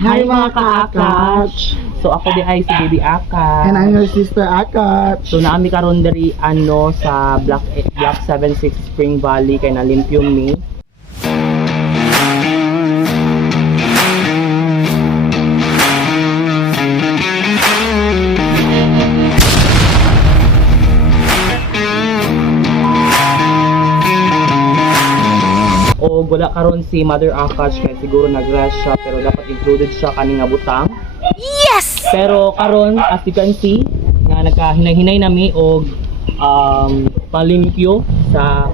Hi mga ka-Akach! So ako di ay si Baby Akach. And I'm your sister Akach. So naami karon diri sa Block 76 Spring Valley kay nalimpyo mi. O wala karon si Mother Akach kay siguro nag-rest siya pero dapat included siya kaning nga butang. Yes! Pero karon as you can see nga nagkahinay-hinay nami og palimpyo sa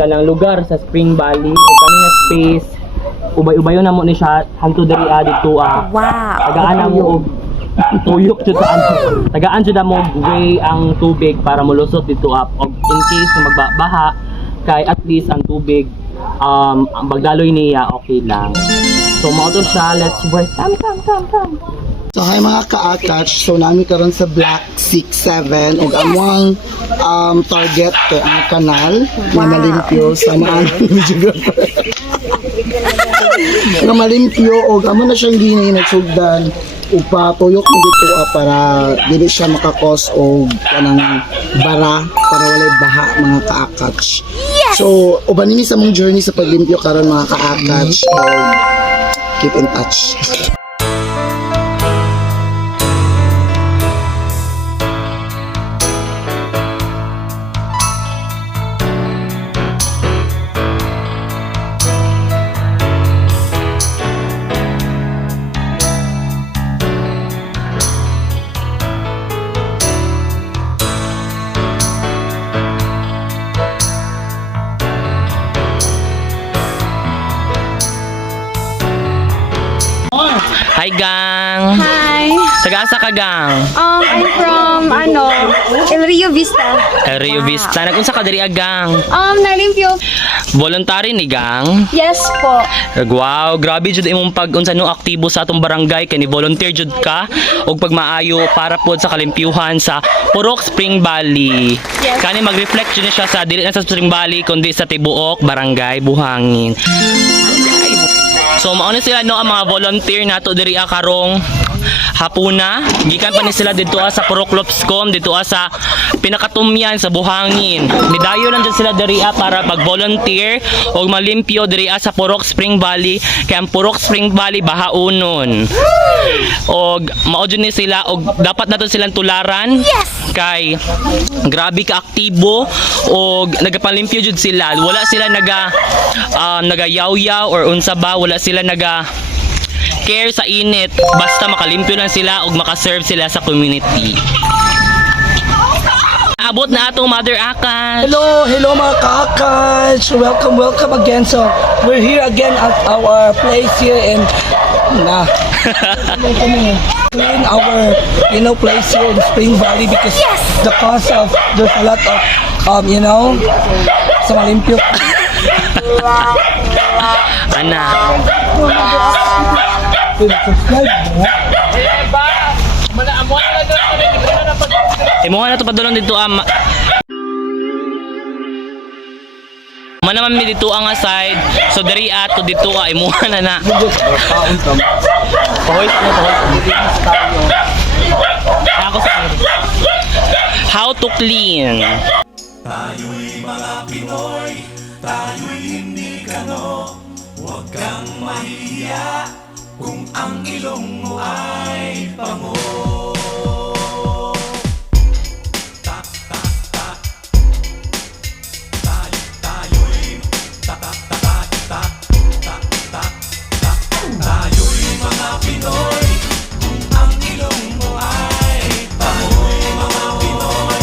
kanang lugar sa Spring Valley ug kanang space ubay-ubayon namo ni siya hantud diri dito Wow! tagaan na mo og tuyok jud sa ano tagaan jud mo way ang tubig para molusot dito up og in case na magbaha kay at least ang tubig ang bagdaloy niya okay lang. So mao to siya, let's work. Come. So hi mga ka-Akach. So nami karon sa Block 67 ug among target kay ang kanal nga malimpyo sa mga videographer. Nga malimpyo ug amo na siyang ginay nagsugdan ug patuyok mo dito para dili siya makakos og kanang bara para walay baha mga ka-Akach. So uban nini sa mong journey sa paglimpyo karon mga ka-Akach. Keep in touch. Hi gang. Hi! Taga-asa ka gang? I'm from, El Rio Vista. Rio Vista. Nagunsa ka diri gang? Nalimpyo. Voluntary ni gang. Yes po. Wow, grabe jud imong pag-unsa no aktibo sa atong barangay kay ni volunteer jud ka og pagmaayo para pod sa kalimpyuhan sa Purok Spring Valley. Yes. Kani mag-reflect jud siya sa dili na sa Spring Valley kundi sa tibuok barangay Buhangin. So mao na sila no ang mga volunteer nato diri karong hapuna. Gikan pa ni sila dito sa Purok Lopscom, dito sa pinakatumyan sa Buhangin. Nidayo lang dyan sila diri para mag-volunteer o malimpyo diri sa Purok Spring Valley. Kaya ang Purok Spring Valley bahaunon. Og mao jud ni sila og dapat nato silang tularan. Yes! Kay grabe ka aktibo og nagapalimpyo jud sila. Wala sila nagayaw-yaw or unsa ba, wala sila care sa init, basta makalimpyo lang sila ug makaserve sila sa community. Abot na atong Mother Akach. Hello mga ka-Akach. Welcome again. So we're here again at our place here in in our place here in Spring Valley because the cause of there's a lot of sa malimpyo. Ana. Subscribe mo. Imuha na to padulong dito Manaman mi dito ang side. So diri ato dito imuha na. Pahoy ako sa how to clean. Tayo'y mga Pinoy, tayo'y hindi kano. Huwag kang mahiya kung ang ilong mo ay pango. Tayo'y mga Pinoy, kung ang ilong mo ay pango. Mga Pinoy.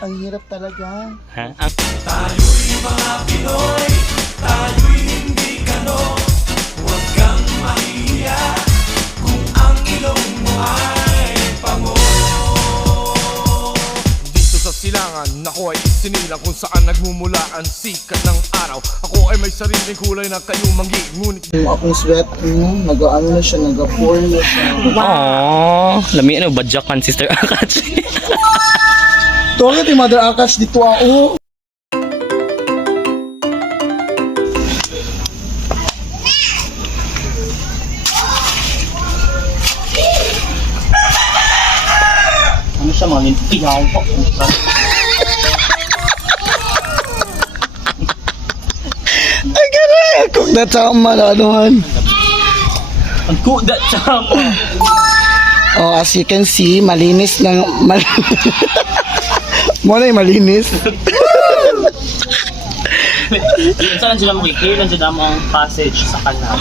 Ang hirap talaga. Tayo'y mga Pinoy, tayo'y hindi kano. Huwag kang mahiya kung ang ilong mo ay pango. Dito sa silangan, ako ay sinilang kung saan nagmumula ang sikat ng araw. Ako ay may sariling kulay na kayo manggi, ngunit Yung akong sweat, nag-ano na siya, nag-pour na siya. Oh, lami badjak man Sister Akach. Tuwag yung Mother Akach dito ako. mga lintiyaw ko. Ay, gano'n. Cook that sama na anuhan. Ang kuda sa ako. Oh, as you can see, malinis ng... Muna yung malinis. Saan sila makikita sila ang passage sa kanal.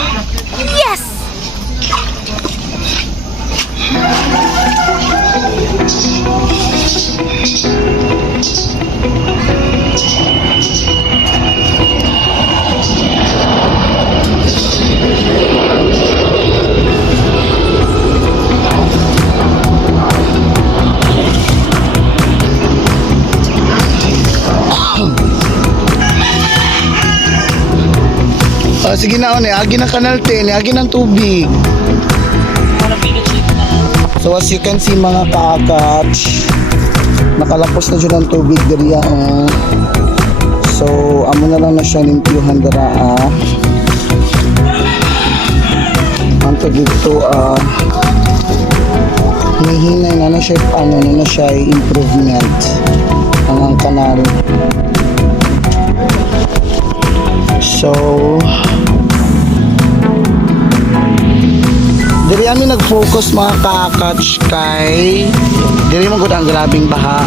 Oh, sige na, agi ng kanal, agi ng tubig. So as you can see mga kaakats, nakalapos na dyan ang tubig diri So amo na lang na siya nimpiyuhan dara Anto dito hihinay na siya na siya improvement ang kanal. So diri amin nag-focus mga ka-catch kay diri mo gud ang grabing baha.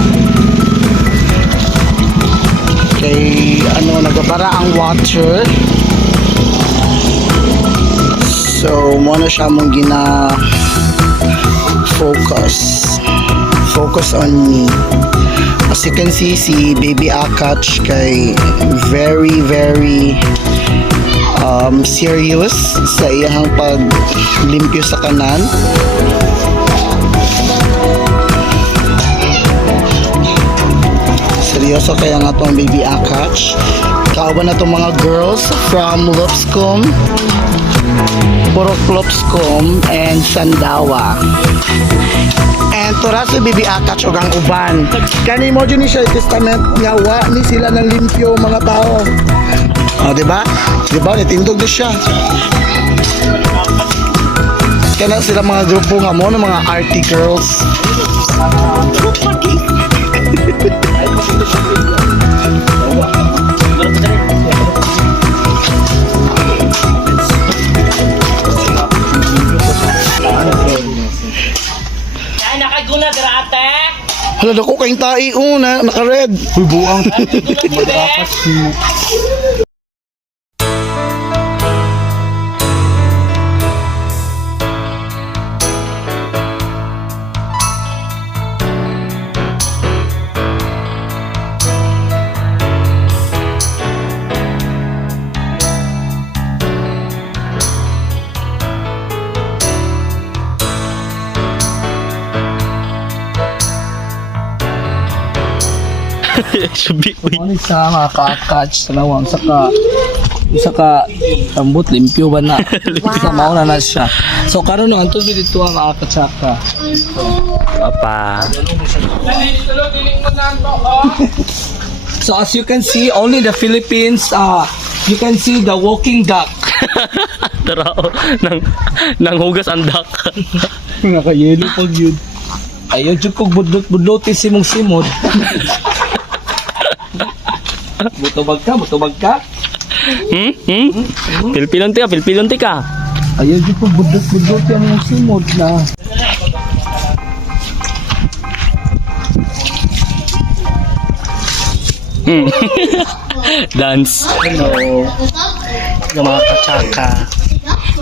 Kay nagabara ang water. So mo na siya mong focus on me. As you can see, si Baby Akach kay very serious sa iyang paglimpyo sa kanan. Seryoso kaya nga itong Baby Akach. Kauban na itong mga girls from Lopscomb, Purok Lopscomb, and Sandawa. And tura si Baby Akach og ang uban. Kani mo dyan ni siya testament nga wa ni sila ng limpyo mga tao. O, diba? Diba? Itindog na siya. Kaya sila mga grupo nga mo ng mga arty girls. Ay, nakaguna drate. Hala, dako kayong tai naka-red. Uy, buang. Subi, uy. Ano sa mga ka-catch sa lawang saka tambot limpyo ba na sa mauna na siya. So karon no ang tubig dito ang akatsaka. Papa. So as you can see, only the Philippines you can see the walking duck. Tara, nang hugas ang duck. Naka-yellow pag yun. Ayaw dyan kong budlot-budlotin simong-simod. Butobag ka? Pilpilonti ka. Ayaw dyan kong budlot-budlotin ang simod na. Dance. Hello. Yung mga katsaka.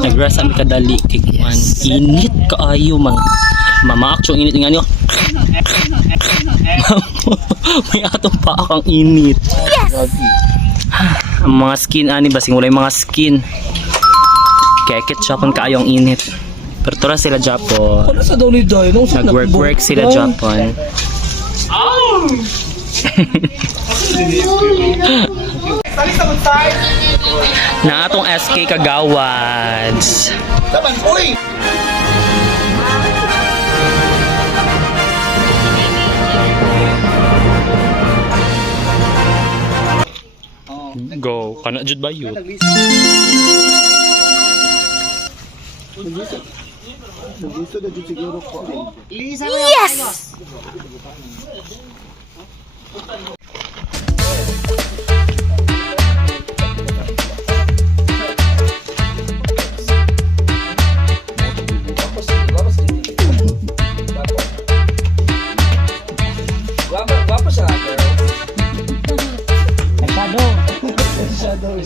Nag-rest kami kadali. Kikuan. Init kaayo man. Mama, actually init nga niyo. May atong pa akong init. Yes! Ang mga skin, basing wala yung mga skin. Kekit Japon kaayo ang init. Pero tura sila Japon. Ano sa daw ni Doy? Nag-work sila Japon. Na atong SK Kagawads. Taman, uy! Go, kana jud ba yun? gusto na dyan siguro ko. Yes! Guwapo siya, girl. Shadow.